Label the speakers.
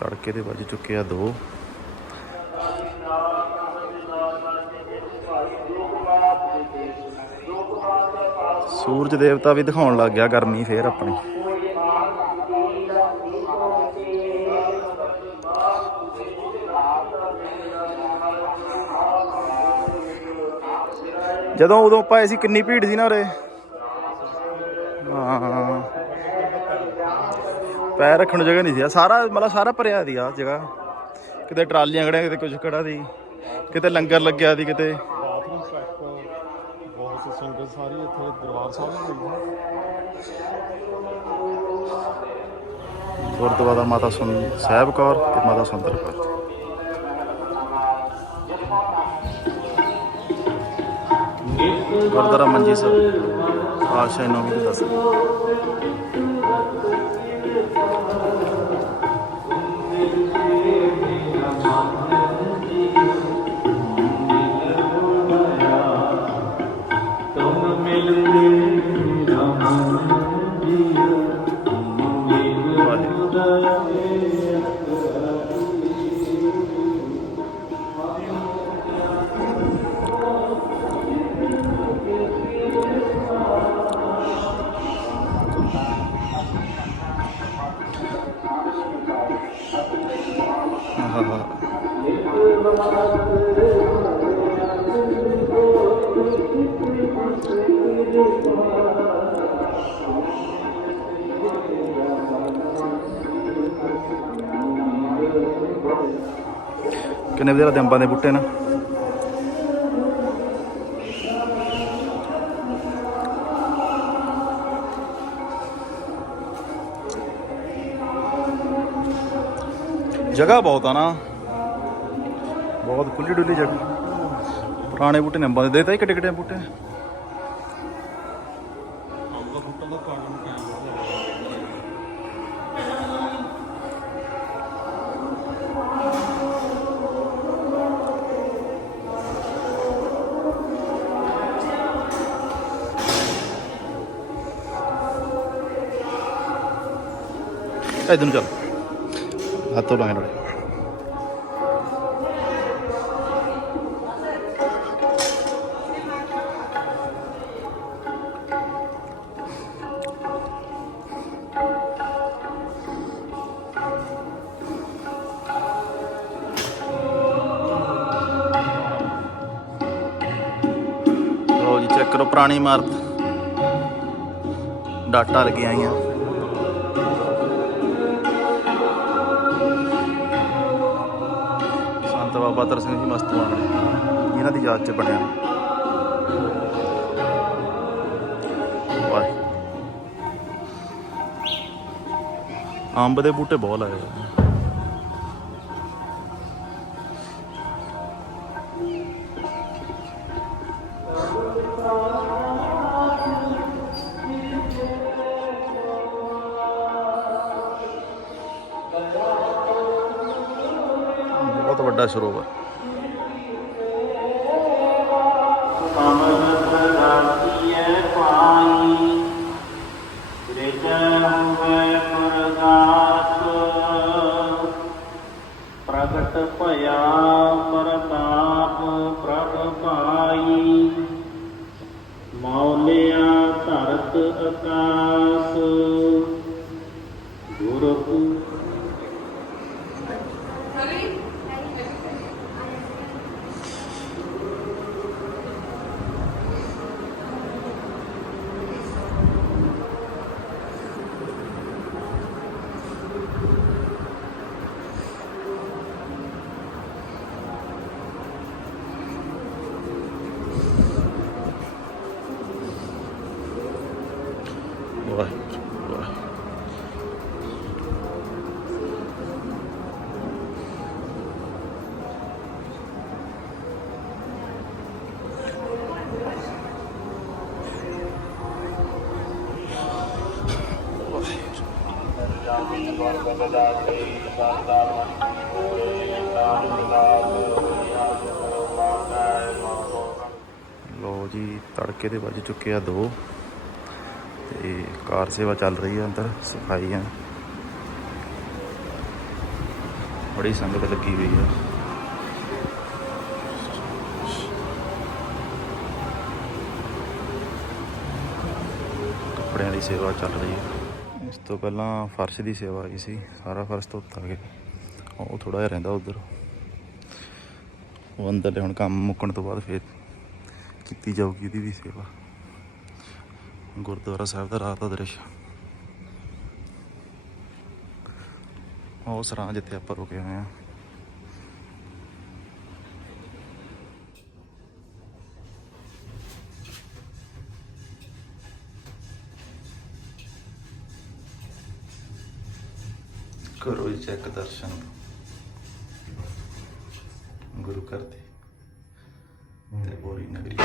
Speaker 1: ਤੜਕੇ ਦੇ ਵੱਜ ਚੁੱਕੇ ਆ ਦੋ। ਸੂਰਜ ਦੇਵਤਾ ਵੀ ਦਿਖਾਉਣ ਲੱਗ ਗਿਆ ਗਰਮੀ ਫੇਰ ਆਪਣੀ। ਜਦੋਂ ਉਦੋਂ ਪਾਏ ਸੀ, ਕਿੰਨੀ ਭੀੜ ਸੀ ਨਾ ਉਰੇ? ਹਾਂ। ਪੈਰ ਰੱਖਣ ਨੂੰ ਜਗ੍ਹਾ ਨਹੀਂ ਸੀ। ਆਹ ਸਾਰਾ ਮਤਲਬ ਸਾਰਾ ਭਰਿਆ ਦੀ ਆ ਜਗ੍ਹਾ। ਕਿਤੇ ਟਰਾਲੀਆਂ ਖੜੀਆਂ ਕਿਤੇ ਕੁਝ ਖੜਾ ਸੀ। ਕਿਤੇ ਲੰਗਰ ਲੱਗਿਆ ਸੀ ਕਿਤੇ।
Speaker 2: ਬਾਥਰੂਮ ਤੱਕ ਬਹੁਤ ਸੰਗਤ ਸਾਰੀ ਇੱਥੇ ਦਰਬਾਰ ਸਾਹਿਬ ਨੂੰ ਗਈ
Speaker 1: ਗੁਰਦੁਆਰਾ ਮਾਤਾ ਸੁਨ ਸਾਹਿਬ ਕੌਰ ਤੇ ਮਾਤਾ ਸੁੰਦਰ ਕੌਰ। ਗੁਰਦੁਆਰਾ ਮੰਜੀ ਸਾਹਿਬ। ਆਸ਼ਾ ਨੌ ਵੀ ਦੱਸ।
Speaker 3: Ha ha
Speaker 1: ha. ਕਿੰਨੇ ਵਧੀਆ ਲੱਗਦੇ ਅੰਬਾਂ ਦੇ ਬੂਟੇ ਨਾ? ਜਗ੍ਹਾ ਬਹੁਤ ਆ ਨਾ। ਬਹੁਤ ਖੁੱਲੀ ਡੁੱਲੀ ਜਗ੍ਹਾ। ਪੁਰਾਣੇ ਬੂਟੇ ਨੇ ਅੰਬਾਂ ਦੇ ਦੇਤਾ ਹੀ ਕਿੱਡੇ ਕਿੱਡੇ ਬੂਟੇ। ਇਧਰ ਨੂੰ ਚੱਲ ਹੱਥੋਂ ਲਾਏ ਨਾਲੇ ਲੋ ਜੀ ਚੈੱਕ ਕਰੋ ਪੁਰਾਣੀ ਇਮਾਰਤ। ਡਾਟਾ ਲੱਗੀਆਂ ਆਈਆਂ। ਸੰਤ ਬਾਬਾ ਤਰ ਸਿੰਘ ਜੀ ਮਸਤੂਆਣਾ ਇਹਨਾਂ ਦੀ ਯਾਦ 'ਚ ਬਣਿਆ। ਅੰਬ ਦੇ ਬੂਟੇ ਬਹੁਤ ਲਾਏ। ਵੱਡਾ ਸਰੋਵਰ।
Speaker 3: ਪਾਈ ਰਿਜੈ ਪ੍ਰਗਟ ਭਇਆ ਪ੍ਰਤਾਪ ਪ੍ਰਭ ਪਾਈ ਮੌਲਿਆ ਧਰਤ ਆਕਾਸ
Speaker 1: ਵਾਹਿਗੁਰੂ ਵਾਹਿਗੁਰੂ ਲੋ ਜੀ ਤੜਕੇ ਦੇ ਵੱਜ ਚੁੱਕੇ ਆ ਦੋ। ਤੇ ਕਾਰ ਸੇਵਾ ਚੱਲ ਰਹੀ ਹੈ ਅੰਦਰ, ਸਫ਼ਾਈ ਹੈ ਬੜੀ ਸੰਗਤ ਲੱਗੀ ਹੋਈ ਆ। ਕੱਪੜਿਆਂ ਦੀ ਸੇਵਾ ਚੱਲ ਰਹੀ ਹੈ ਇਸ ਤੋਂ ਪਹਿਲਾਂ ਫਰਸ਼ ਦੀ ਸੇਵਾ ਆਈ ਸੀ, ਸਾਰਾ ਫਰਸ਼ ਧੋਤਾ ਗਿਆ। ਉਹ ਥੋੜਾ ਜਿਹਾ ਰਹਿੰਦਾ ਉਧਰ। ਉਹ ਅੰਦਰਲੇ ਹੁਣ ਕੰਮ ਮੁੱਕਣ ਤੋਂ ਬਾਅਦ ਫਿਰ ਕੀਤੀ ਜਾਊਗੀ ਇਹਦੀ ਵੀ ਸੇਵਾ। ਗੁਰਦੁਆਰਾ ਸਾਹਿਬ ਦਾ ਰਾਤ ਦਾ ਦ੍ਰਿਸ਼ ਉਹ ਸਰਾਂ ਜਿੱਥੇ ਆਪਾਂ ਰੁਕੇ ਹੋਏ ਆ ਕਰੋ ਜੀ ਚੈੱਕ ਦਰਸ਼ਨ ਗੁਰੂ ਘਰ ਦੇ ਤੇ